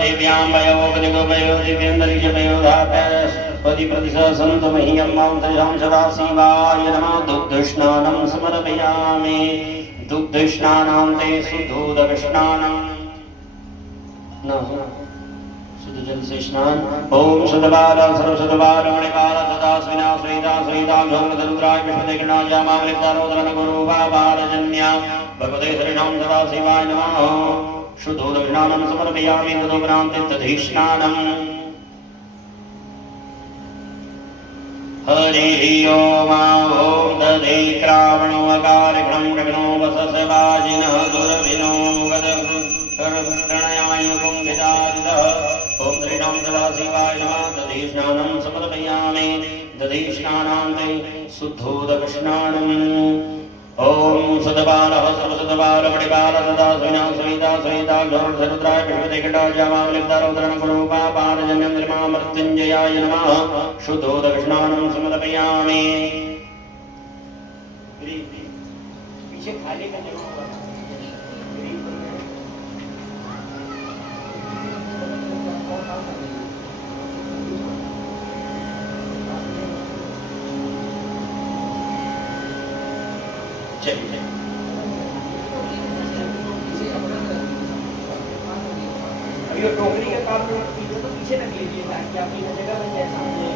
दिव्यांबयोपदिगोपयो दिव्येन्द्रियपयोधापति प्रतिशसन्त मह्यं मां तेषां सदाशिवाय नमः। दुग्धस्नानं समर्पयामि। दुग्धस्नानां ते शुद्धोदकस्नानं शुद्ध जल से स्नान। ओम शुद्धबाल सर्वशुद्धबाल मणिबाल सदा स्विना स्वेदा स्वेदा झोरुद्राय विष्णुदेगणाय मामलिप्तारोदरन गुरु बालजन्या भगवते श्रीनाम सदा शिवाय नमः। शुद्धोदकस्नानं समर्पयामि। तदोपरान्ते दधिस्नानम्। हरिः ओम ओम दधि क्रावणो अकारघ्नं गगनो वससवाजिनः दुर्भिनो गदगणयाय पुंगितादितः। ओम श्रीराम सदाशिवाय नमः। दधिस्नानं समर्पयामि। दधिस्नानान्ते शुद्धोदकस्नानम्। ओम सदबालः सर्वसदबाल मणिबाल सदा स्विना स्वेदा स्वेदा झोरुद्राय विष्णुदेगणाय मामलिप्तारोदरन गुरु बालजन्यन्द्रमा मृत्युञ्जयाय नमः। शुद्धोदकस्नानं समर्पयामि। पीछे खाली का जरूर चलिए अभी वो टोकरी के काम में पीछे रख लीजिए ताकि आपकी जगह बन जाए सामने।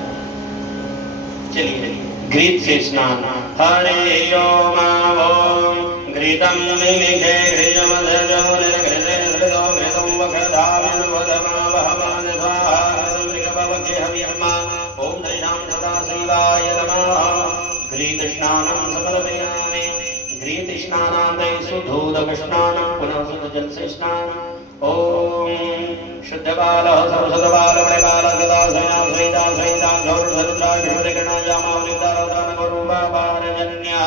चलिए घृत से स्नान। हरे ओम ओम घृतं मिमिखे घृतमधजोनिर्घृते हृदो घृतं वखधामन वदमावहमान स्वाहा मृगभवके हव्यमा। ओम श्रीराम सदाशिवाय नमः। घृतस्नानं समर्पयामि। घृतस्नानान्ते शुद्धोदकस्नानं पुनः शुद्ध जल से स्नान। ओम शुद्धबालः सर्वशुद्धबाल मणिबाल सदा स्विना स्वेदा स्वेदा झोरुद्राय विष्णुदेगणाय मामलिप्तारोदरन गुरु बालजन्या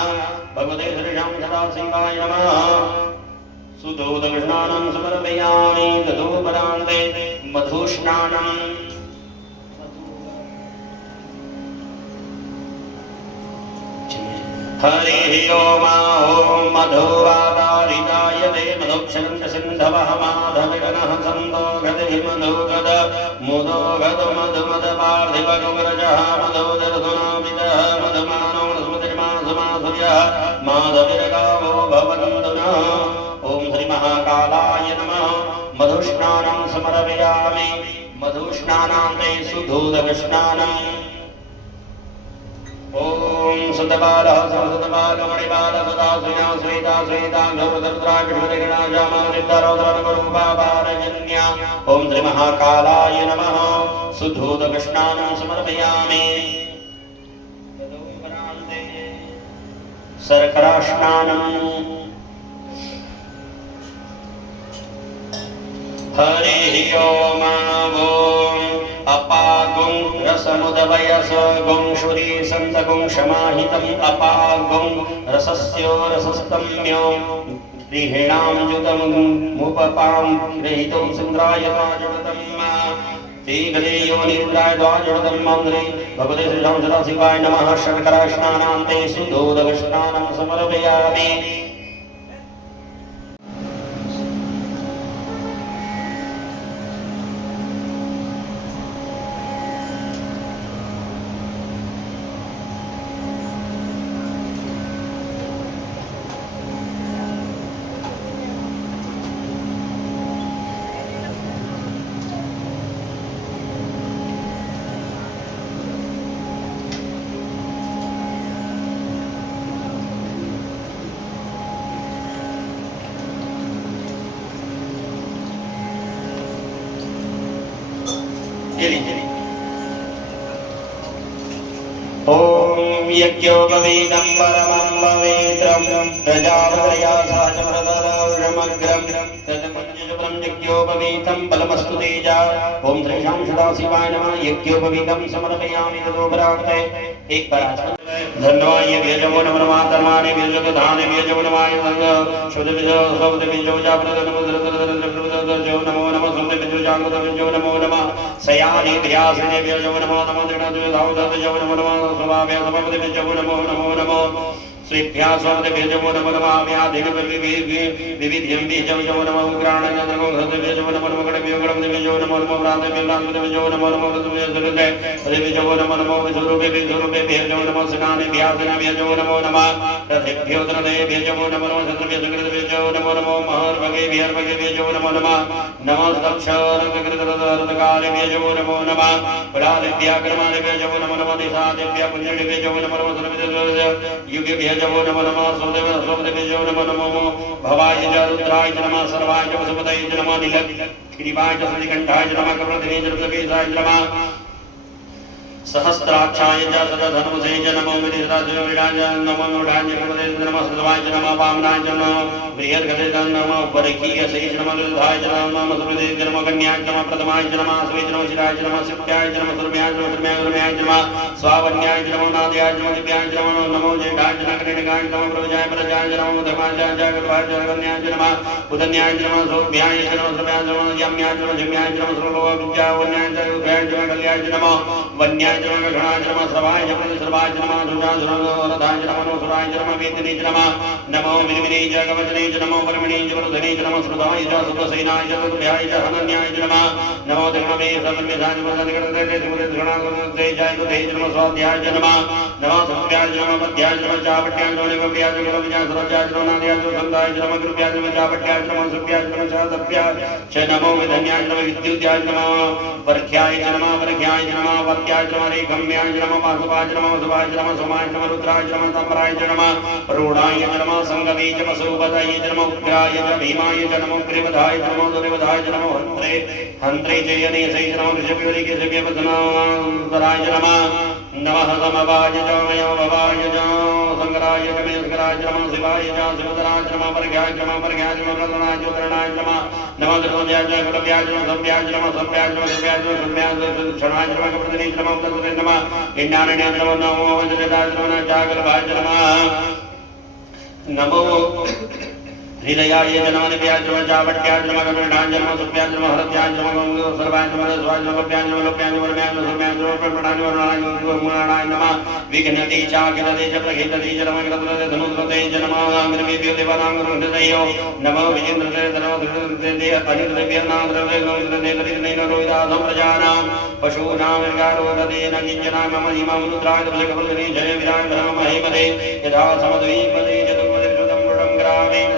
भगवते श्रीराम सदाशिवाय नमः। शुद्धोदकस्नानं समर्पयामि। तदोपरान्ते मधुस्नानम्। हरिः ओम ओम मधुवारिताय ते मधुक्षरन्त सिन्धवः माधविरनः सन्दोगतिः मधुगद मुदोगद मधुमदपार्थिवगुरजः मधुदर्धुनामितः मधुमानो स्मृतिर्मासुमासुर्यः माधविरगावो भवन्तुनः। ओम श्री महाकालाय नमः। मधुस्नानं समर्पयामि। मधुस्नानान्ते शुद्धोदकस्नानम्। ओम शुद्धबालः सर्वशुद्धबाल मणिबाल सदा स्विना स्वेदा स्वेदा झोरुद्राय विष्णुदेगणाय मामलिप्तारोदरन गुरु बालजन्या। ओम श्री महाकालाय नमः। शुद्धोदकस्नानं समर्पयामि। तदोपरान्ते शर्करास्नानम्। हरिः ओम ओम अपागुं रसमुदवयस गुंशुरी सन्तगुं क्षमाहितम् अपागुं रसस्यो रसस्तम्यो गृहिणां जुतमुपपां गृहीतो सुन्द्राय द्वाजोतम् तीगले योनिन्द्राय द्वाजोतम् मन्त्रे भगवते श्रीराम सदाशिवाय नमः। शर्करास्नानान्ते शुद्धोदकस्नानं समर्पयामि। ओम यज्ञोपवीतं परमं पवित्रं प्रजापतया साचमरदरौषमग्रं तदमञ्जुषुभं यज्ञोपवीतं बलमस्तु तेजा। ओम श्रीशां सदाशिवाय नमः। यज्ञोपवीतं समर्पयामि। तदोपरान्ते एक बार धन्यवाद व्यजमो नमः मातर्माने व्यजगधाने व्यजमो नमाय संग शुद्ध विजय शब्द विजय जाप्रद नमो जो नमो नमः शुद्ध विजय जागृत विजय नमो नमः सयानि ध्यासने व्यजमो नमो नमो दृढ़ धावद जो नमो नमः स्वभाव समपद विजय नमो नमो नमो स्वीभ्या शब्द विजय नमो नमः व्याधिक विविध्यं विजय नमो नमः उग्राण नमो हृदय विजय नमो नमः गण विजय नमो नमो प्राते प्राते जो नमो नमो तुझे सुरते अरे जो नमो नमो विसुरूपे भेजो नमो सकाने व्यासना भेजो नमो नमः रथेभ्यो तृणे भेजो नमो नमः चंद्रभ्यो सुकृत भेजो नमो नमो महर भगे भेजो नमो नमः नमो दक्षर कृत काले भेजो नमो नमः पुरादित्या कर्माले भेजो नमो नमः निसादित्या पुण्यले भेजो नमो नमः सर्वदेव युगे भेजो नमो नमः सोदेव सोदेव भेजो नमो नमः भवाय च रुद्राय नमः सर्वाय च वसुपतये नमः नीलक श्रीवाय च श्रीकंठाय नमः कमलदिने च रुद्रकेशाय नमः सहस्राक्षाय च सदधनुसे च नमो विनिराज नमो नोढान्य कमले नमः सर्वाय च नमः वामनाय च नमः बृहद्गते नमः परकीयसे च नमः रुद्धाय च नमः सुरदेव च नमः कन्याय च नमः प्रथमाय च नमः स्वे च नमः शिराय च नमः सत्याय च नमः सुरम्याय च नमः धर्म्याय च नमः स्वावन्याय च नमः नादयाय च नमः दिव्याय च नमः नमो जेठाय च नमः कन्याय च नमः प्रभुजाय प्रजाय च नमः धर्माय च गर्भाय च कन्याय च नमः उदन्याय च नमः सौभ्याय च नमः सर्वयाय च नमः यम्याय च नमः जम्याय च नमः सर्वलोकविद्याय वन्याय च उभयाय च नमः कल्याय च नमः वन्याय च नमः गणाय च नमः सर्वाय च नमः सर्वाय च नमः दुर्गाय च नमः रथाय च नमः सुराय च नमः वेदिने च नमः नमो विनिमिने च कवचने च नमो परमणे च वरुधने च नमः श्रुताय च सुतसेनाय च तुभ्याय च हनन्याय च नमः नमो दक्षिणमे सर्वमेधाय च मदनगणते तुमते गणागणते जय तुते च नमः स्वाध्याय च नमः नमः सत्याय च नमः पद्याय च नमः चापट्याय च नमः निवप्याय च नमः विजय सरजाय च नमः नादयाय च संदाय च नमः कृपयाय च नमः चापट्याय च नमः सुप्याय च नमः चादप्याय च नमो विधन्याय च नमः विद्युत्याय च नमः वर्ख्याय च नमः वर्ख्याय च नमः वर्त्याय च नमः रेखम्याय च नमः वासुवाय च नमः वसुवाय च नमः सोमाय च नमः रुद्राय च नमः तम्बराय च नमः रूढाय च नमः संगवे च वसुपतये च नमः उग्राय च भीमाय च नमः उग्रवधाय च नमः दुर्वधाय च नमः हन्त्रे च यनेशै च नमः ऋषभयोनिके च व्यवधनाय च नमः नमः समवाय च मयोभवाय च शंकराय च मेस्कराय च नमः शिवाय च शिवधराय च नमः वर्घ्याय च नमः वर्घ्याय च नमः प्रसन्नाय च उत्तरणाय च नमः नमः द्रव्याय च गुलव्याय च नमः सव्याय च नमः सव्याय च नमः सव्याय च नमः सव्याय च क्षणाय च नमः कपटदिने च नमः उत्तरदिने नमः इण्डारण्याय च नमो नमो वज्रदाय च नमः जागर्भाय च नमः नमो हृदयाय च नमः निप्याय च नमः चापट्याय च नमः कमलनाय च नमः सुप्याय च नमः हरत्याय च नमः सर्वाय च नमः स्वाय च नमः प्याय च नमः लोप्याय च नमः वर्म्याय च नमः सर्म्याय च नमः प्रपणाय च नमः मूलाय नमः विघ्नते च अखिलते च प्रहितते च नमः कृतते धनुत्रते च नमः आंग्रमेभ्यो देवानां हृदयो नमो विजेन्द्रते नमो धृते अनिर्द्रव्यनाद्रव्ये नमोद्रते करिणेन रोहिदासं प्रजानां पशूनां विर्गारोदते न किञ्चना मम इमं रुद्राय कमलकमलधरे जय विराय महिमते यथा समद्वीपते चतुर्मदिर्जुतं मृडं ग्रामेण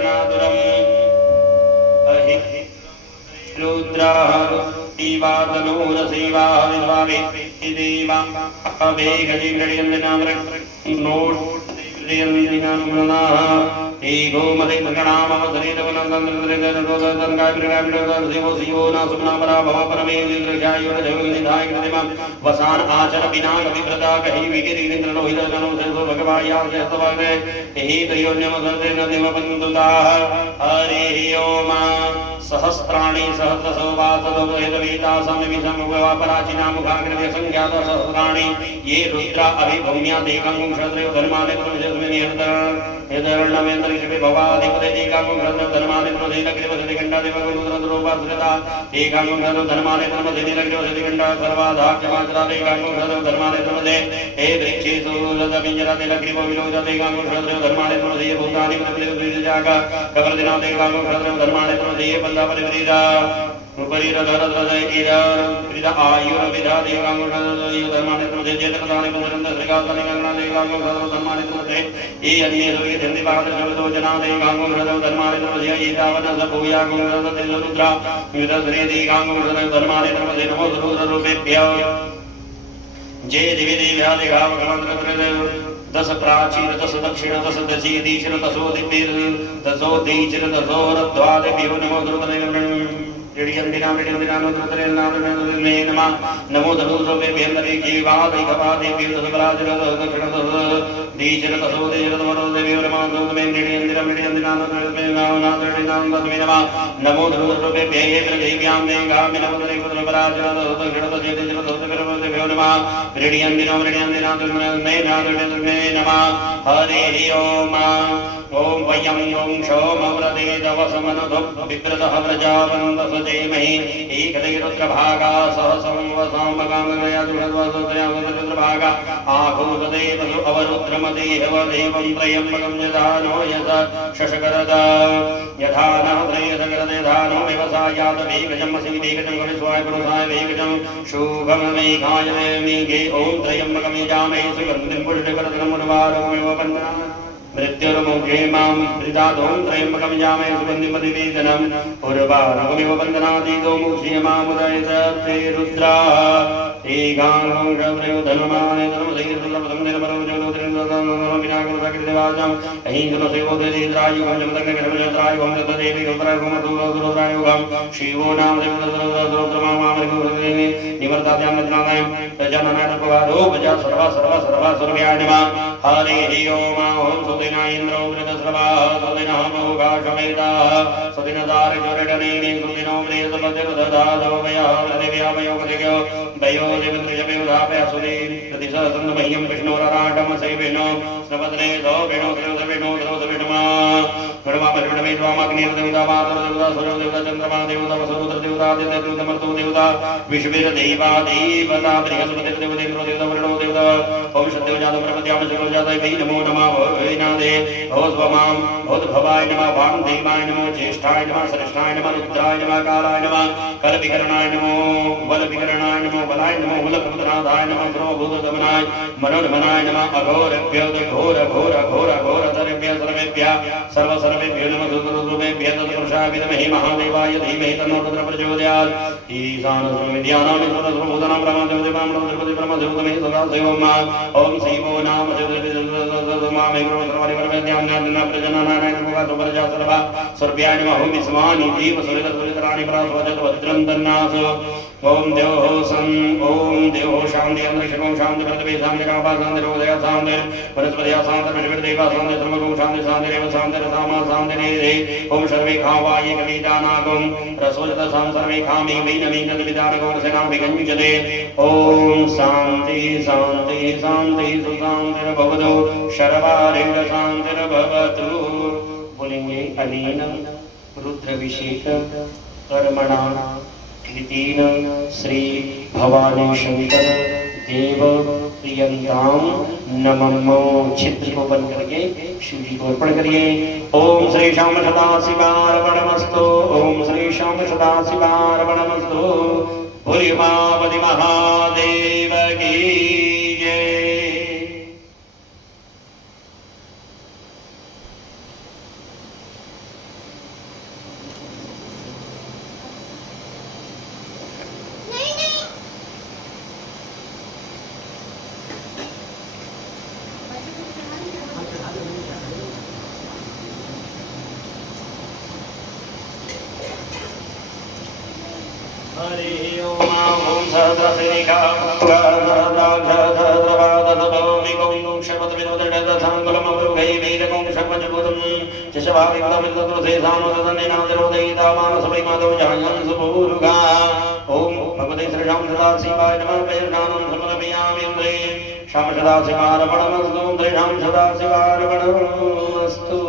रुद्राः ीवातनूरसेवा विश्वावेदेवा अवेगजिगणियन्दनामृ note ego mate gana mama dhani devan nandam dhani roda dhangai pirgai pirgai devo sivo na sumna para bhava parame dirghayo devan nidhai kridima vasan achara bina kavi prada kahi vigiri nindra lohita ganu seso bhagavaya jasthavane ehi dayonyam sante nadima bandunda hare om सहस्राणि सहस्रसो वासदोहेतवेता समिमिसमुगवा पराचिना मुखाग्रवे संज्ञात सहस्राणि ये रुद्रा अभिभूम्या देकं क्षत्रिय धर्मादि पुरुषस्मिन् यदर्णवेन्द्रशिवे भवादिपदे देकं क्षत्रिय धर्मादि पुरुषे लग्नवसति गण्डादेव गुरुद्रोपाश्रिता देकं क्षत्रिय धर्मादि पुरुषे लग्नवसति गण्डा सर्वाधाख्यमात्रा देकं क्षत्रिय धर्मादि पुरुषे हे वृक्षेषु रदमिञ्जरादि लग्निवो विलोचते देकं क्षत्रिय धर्मादि पुरुषे भूतानि पुरुषे जागा कबरदिना देकं क्षत्रिय धर्मादि पुरुषे परिवृदा उपरिरधरधरैरा प्रिदा आयुर्विधा देवांगुणदयो धर्मानि प्रमथे चेतनदानि पुनरन्द श्रीकासनि गणनादेवांगुणदयो धर्मानि प्रमथे ये अन्येषु ये धन्दिपादशब्दो जना देवांगुणदयो धर्मानि प्रमथे ये तावनस भूयागुणदयो रुद्रा विदश्री देवांगुणदयो धर्मानि प्रमथे नमो रुद्ररूपेभ्यः जय देवी देव्या देवावगमन्त्रत्रदेव दस प्राचीर दस दक्षिण दस दशीदीशिर दसो दिव्येर दसो दीचिर दसो रद्वादिभ्यो नमो ध्रुवदेव नमो धनुर्वेभ्यन्दरे जीवादैकवादेभ्यो दशपराजिर दक्षिण दस दीचिर दसो दीचिर देव्यो नमो नमो धनुर्वेभ्यः देव्यां देवामि नमो दक्षिण दशेदिचिर दसदेभ्यो नमः नमः हरे ओम ओम वयं ओम क्षोमव्रते तव समनुधुः विप्रतः प्रजावन्तः सजेमहि एकदैरुद्रभागा सहसंवसामगामगयादुषद्वसुत्रभागा आहुदेव अवरुद्रमदेहवदेवं त्रयम्बकं यदानो यद शशकरद यथा नः त्रयसकरदेधानो व्यवसायादवेगजं वसीवेगजं गणेश्वाय पुरुषाय वेगजं शुभममेघाय मेघे ॐ त्रयम्बकं यजामहे सुगन्धिं पुष्टिकरदनं उर्वारुकमिव वन्दना मृत्युर्मुखे मां प्रीतादों त्रयम्बकं यजामहे सुगन्धिं प्रतिवेदनं उर्वारुकमिव वन्दनातीतो मुक्षे मामुदयते रुद्रा एकानो शब्दयोधनुमाने धनुसैर्दुर्लभं निर्मलं ज्योतिर्दुर्लभं विनायकसकृतिवाचं अहिंसनसेवोदयेन्द्रायुगं जगदग्निघटमजत्रायुगं तदेवी रुद्रायुगं शिवो नाम देवदरुद्रमामामृगुरुदेवी निवर्ताद्यां नजनादायं प्रजाननायकवारो प्रजा सर्वा सर्व्याय नमः हरिः ओम ॐ सुदिना इन्द्रो वृतस्रवाः सुदिनः मोघाशमेताः सुदिनदारजोरडनेनि सुदिनो मृतमध्यदधादो वयः प्रतिव्यामयोगदिगो वयो देवन्द्रजमेवधापय सुदे प्रतिसरसन्दमह्यं विष्णोरराटमसैवेनो स्नपदने दो वेणो द्रवदवेणो द्रवदवेणमा देवता चंद्रमा देवता वसुरुद्र देवता देवता मर्तो देवता विश्वेर देवा देवता बृहस्पति देवतेन्द्रो देवता वरुणो देवता ओम सत्यव जातम प्रपद्याम जगो जाताय वै नमो नमः वैनादे भवस्वमां भवद्भवाय नमः वामदेवाय नमो ज्येष्ठाय नमः श्रेष्ठाय नमः रुद्राय नमः कालाय नमः कलविकरणाय नमो बलविकरणाय नमो बलाय नमो बलपुत्रनाथाय नमः सर्वभूतदमनाय मनोन्मनाय नमः अघोरभ्यो घोर घोर घोर घोर सर्वेभ्यः सर्वेभ्यः सर्वेभ्यो नमः सुतरुद्रमेभ्यः तत्पुरुषाय विद्महे महादेवाय धीमहि तन्नो रुद्रः प्रचोदयात् ईशानसर्वविद्यानां सर्वभूतानां ब्रह्मदेवतां ब्रह्मदेवतां ब्रह्मदेवतां सदा शिवम् ओम शिवो नाम मामे ब्रह्मसर्वरिवर्वेद्यां ज्ञानना प्रजननानाय नमः प्रजा सर्वा सर्व्याय नमः ओम विस्मानि देव सवितर्तराणि प्रासवजत वज्रं तन्नास ओम देवो शांति अंतरिक्षं शांति पृथ्वी शांति कापा शांति रोदय शांति वनस्पति शांति विश्वदेवा शांति धर्मगुण शांति शांति रेव शांति सामा शांति निधे ओम सर्वे खावाय कविदानागम रसोजत साम सर्वे खामि वैनमी तद्विदानगो सेना विगञ्जते ओम शांति शांति शांति सुशांतिर्भवतु शर्वारेण शांतिर्भवतु बोलेंगे अनेन रुद्राभिषेक कर्मणा कृतेन श्री भवानी शंकर देव प्रियंताम नमो छिद्र को बंद करके शिव जी को अर्पण करिए। ओम श्री श्याम सदाशिवार्पणमस्तु ओम श्री श्याम सदाशिवार्पणमस्तु भूरिमावति महादेव की जय। हरि ओम ओम सहस्रसेनिका सहस्राक्षसहस्रपादसभौमिकं शपथविनोदडदसाङ्कुलमवरुघै वैरकं शपथभूतं चषभाविक्तमिर्दतुलसेसानुदन्निनादिरोदयितामानसवै माधव जायं ओम भगवते श्रीराम सदाशिवाय नमः वैर्नानं समर्पयामि इन्द्रे श्याम सदाशिवार्पणमस्तु श्रीराम सदाशिवार्पणमस्तु।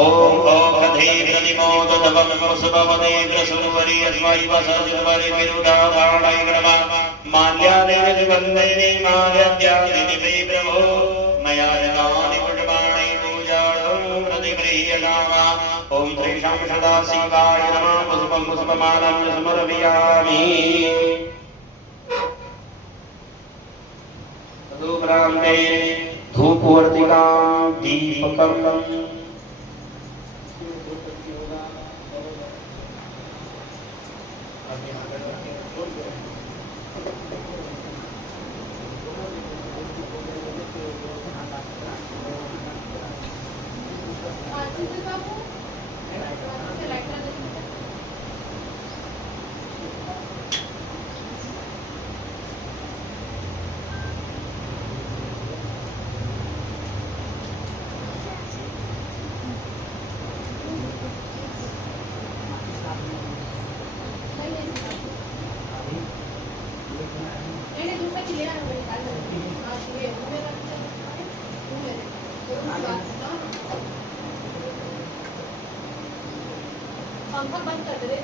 ओम ओखधे प्रतिमोदधवमसुभवदे प्रसुरवरि अस्मैव सजवरि विरुदावाणै ग्रवा माल्यादेव वन्देने माल्याद्यादिनि प्रभो मया यदानि पुष्पाणि पूजार्थं प्रतिगृह्यतामा ओम श्रीशां सदाशिवाय नमः पुष्पं पुष्पमालां समर्पयामि। तदुपरान्ते धूपवर्तिकां दीपकं पंखा बंद कर दे।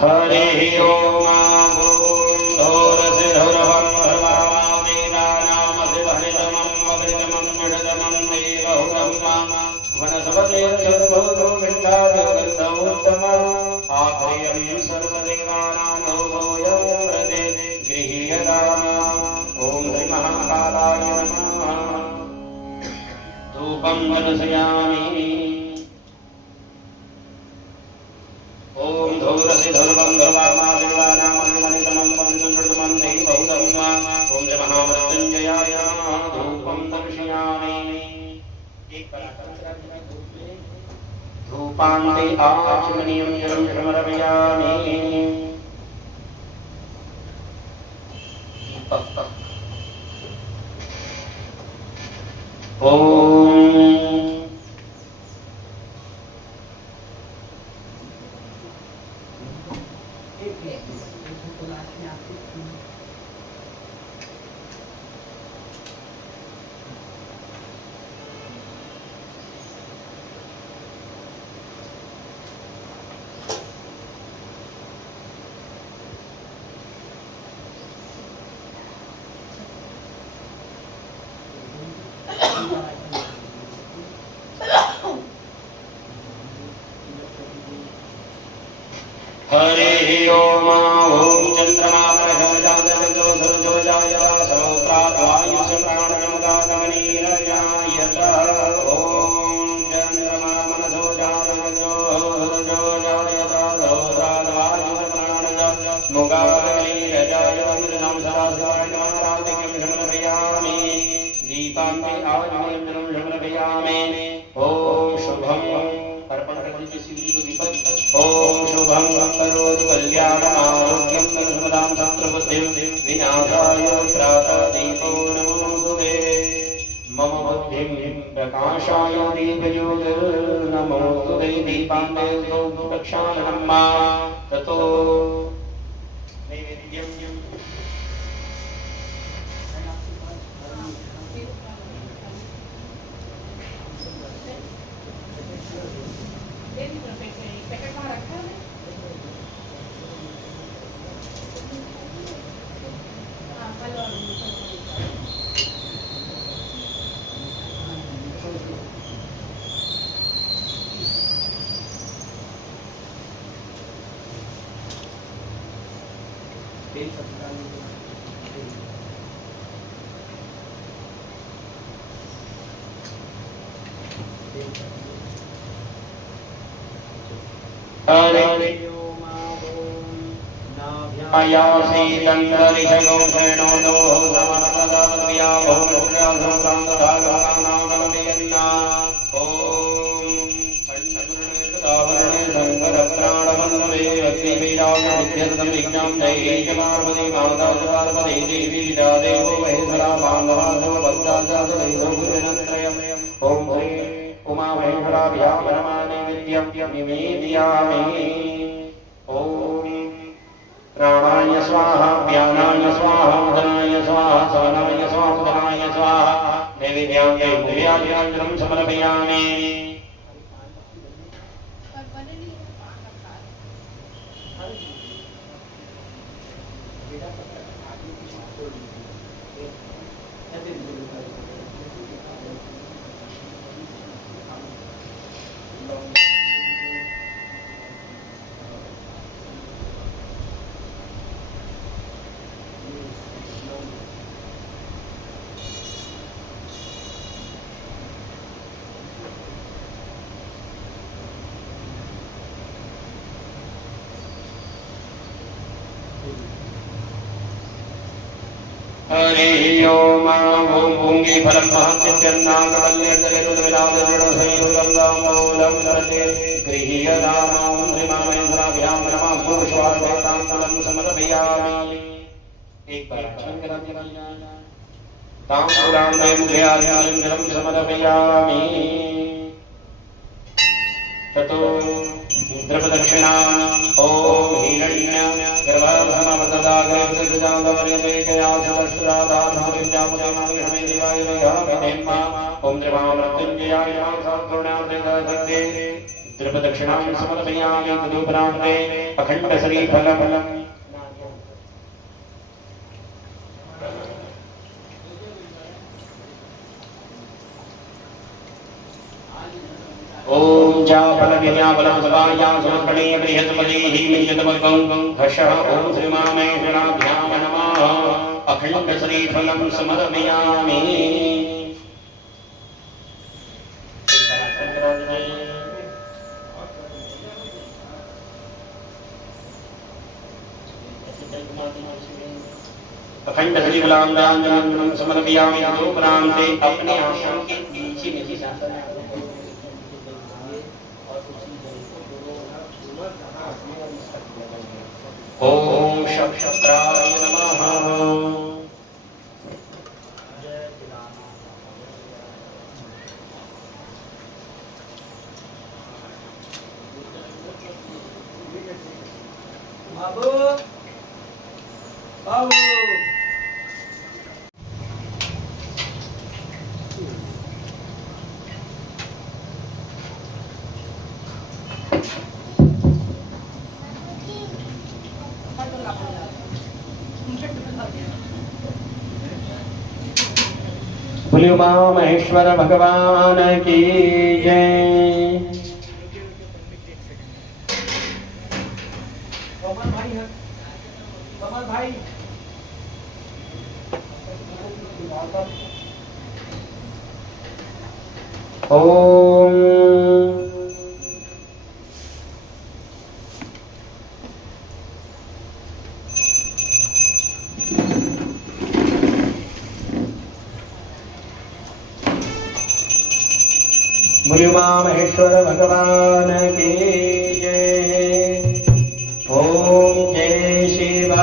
हरि ओम धूरसि धुरवं धर्मादीनानामसि हरितमं मधुरमं मृडतमं देवहुतं वनस्पतिर्जगद्भूतो मिण्डादिगन्धमुत्तमम् आप्रियं सर्वदेवानां भूभूयं व्रते गृह्यताम् ॐ श्रीमहाकालाय नमः धूपं दर्शयामि ओम धूरसि धुर्वं धर्मादिनानामनितमं वन्दनं देवहुतं ओम श्री महामृत्युंजयाय धूपं दर्शयामि धूपान्ते आचमनीयं जलं समर्पयामि ओम हरि ओम ओम चंद्रमा प्रभवजाजो सुरजोजाय समप्रावायुष प्राणनमुदागमनीरजायत ओम चंद्रमा मनसो जाजो सुरजोजायत दोरावायुष प्राणनमुदागमनीरजाय मुगागमनीरजाय सहस्राय नमराधिकं समर्पयामि दीपान्ते आज्ञानं समर्पयामि ओम शुभम अर्पण करने की सिद्धि को दीपक ओम शुभं करोतु कल्याणमारोग्यं सर्वदां संप्रवृद्धिं विनाशाय प्रातःदीपो नमोस्तुते मम बुद्धिं प्रकाशाय दीपज्योतिर्नमोस्तुते दीपान्ते प्रक्षालनं मा ततो नैवेद्यं हरि ओम आयासी दंडरिषयो शरणो समनपदव्या बहुलक्ष्या संसांगधागनामनमेयन्ना ओम खण्डगुरुतावरणे शंकरप्राणवन्दवे भक्तिवीराव्यर्थं विज्ञां जय पार्वती माता पार्वती देवी देवो महेश्वरा बान्धवासव भक्ताचार्यत्रयम् ओम श्री उमा महेश्वराभ्यां नमामि विद्यं निवेदयामि ओम प्राणाय स्वाहा व्यानाय स्वाहा उदनाय स्वाहा समानाय स्वाहा उदनाय स्वाहा नैवेद्यां मूल्यादिनां समर्पयामि हरि ओम ओम भूंगी फलं महत्यन्नागल्यदलिरुदविलादरुडसैरुगंगामूलं दर्शे गृहीयदानां श्रीमामेन्द्राभ्यां नमः पुरुषवार्तां फलं समर्पयामि एक बार आचमन करा दिया ताम्बूलां मे मुखे आर्यालिंगं समर्पयामि ततो द्रवदक्षिणा ओम हिरण्य ओम द्रवदक्षिणां समर्पयामि तदुपरान्ते अखण्ड श्रीफलम् ओम जापल विद्यापल सभाया समर्पणीय बृहस्पतिः मिलितमगं घषः ओम श्रीमामेश्वराभ्यां नमः अखण्ड श्रीफलं समर्पयामि अखण्ड श्रीफलांजनं समर्पयामि तदुपरान्ते अपने आसन के नीचे नीचे शासन ओम शक्राय नमः बाबू बाबू बोलिए उमा महेश्वर भगवान की जय। ओम मुरुमा महेश्वर भगवान की जय। ओम जय शिव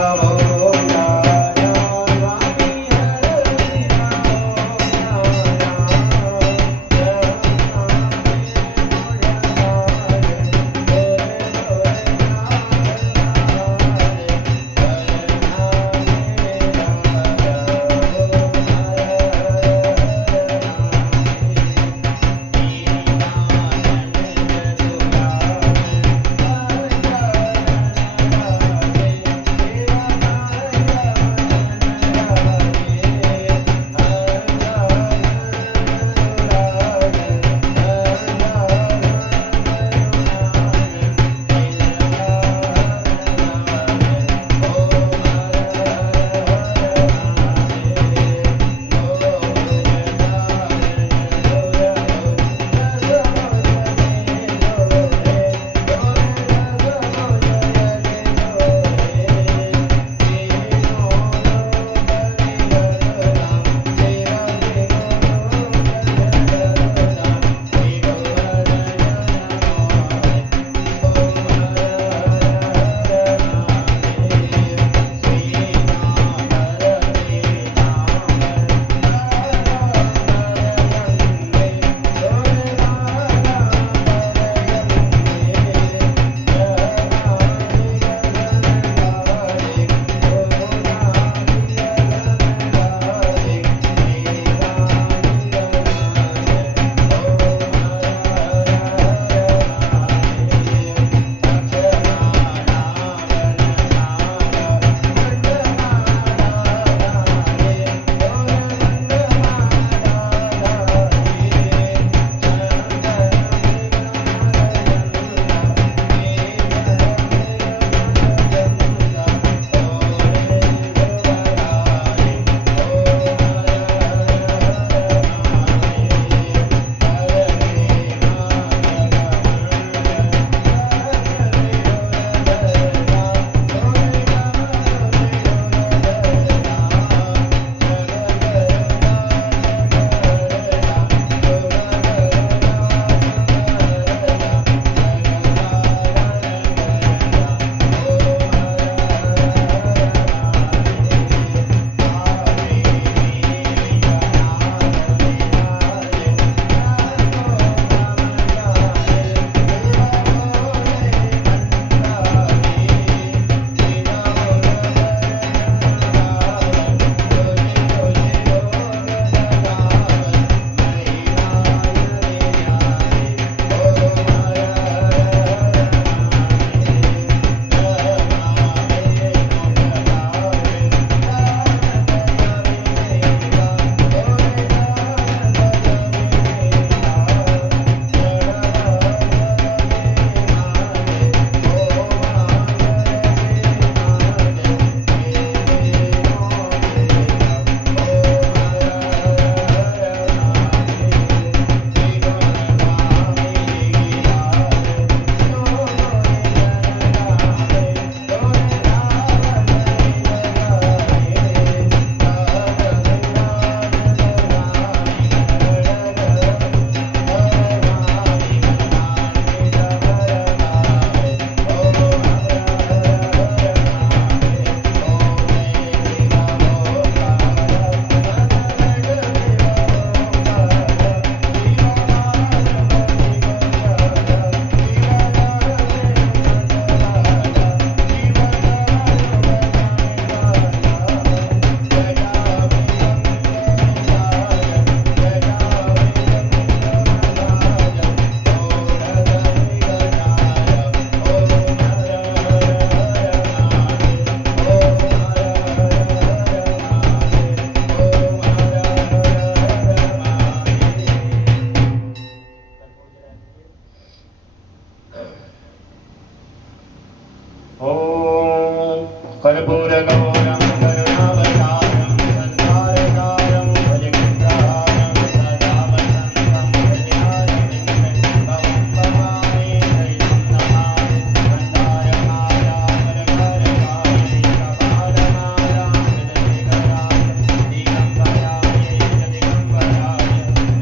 ॐ कर्पूरगौरं करुणावतारं संसारसारं भजगीन्द्रहारं सदा वसन्तं हृदयारविन्दं भवं भवामि हरिं नमामि मन्दारमाला वरवरकायै कपालमालां हृदयकराय दिगम्बराय जगदिगम्बराय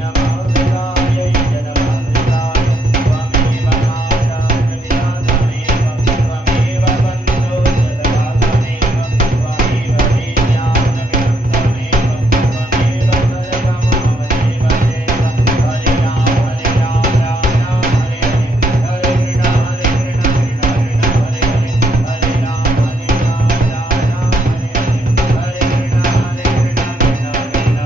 नमोऽस्तुतायै जनमातृकाय त्वमेव माता जगदानमेव त्वमेव बन्धो जगदात्मनेव त्वमेव विद्यानविन्दमेव त्वमेव सर्वममदेव देव हरे राम राम राम हरे हरे हरे कृष्ण कृष्ण कृष्ण हरे हरे हरे राम राम राम हरे हरे हरे कृष्ण कृष्ण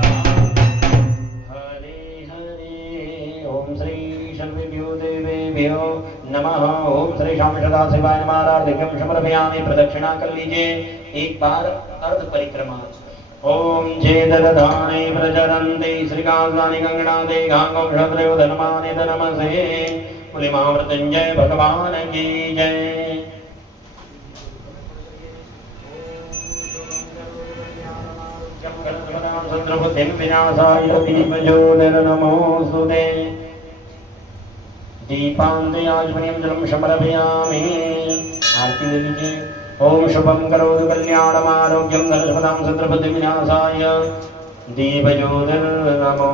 हरे हरे। ओम श्री शर्वेभ्यो देवेभ्यो नमः। ओम श्री श्याम सदा शिवाय नमः। अर्घ्यं समर्पयामि। प्रदक्षिणा कर लीजिए एक बार अर्ध परिक्रमा। ओम चेदरधाने प्रचरन्ति श्रीकान्तानि गंगनादे गांगं क्षत्रयो धनमानि धनमसे। बोले महामृत्युंजय भगवान की जय। शत्रुबुद्धिं विनाशाय दीपज्योतिर्नमोऽस्तुते। दीपान्ते जलं समर्पयामि। आरती ले लीजिए। ओम शुभं करोतु कल्याणमारोग्यं धनसम्पदां शत्रुबुद्धिविनाशाय दीपज्योतिर्नमो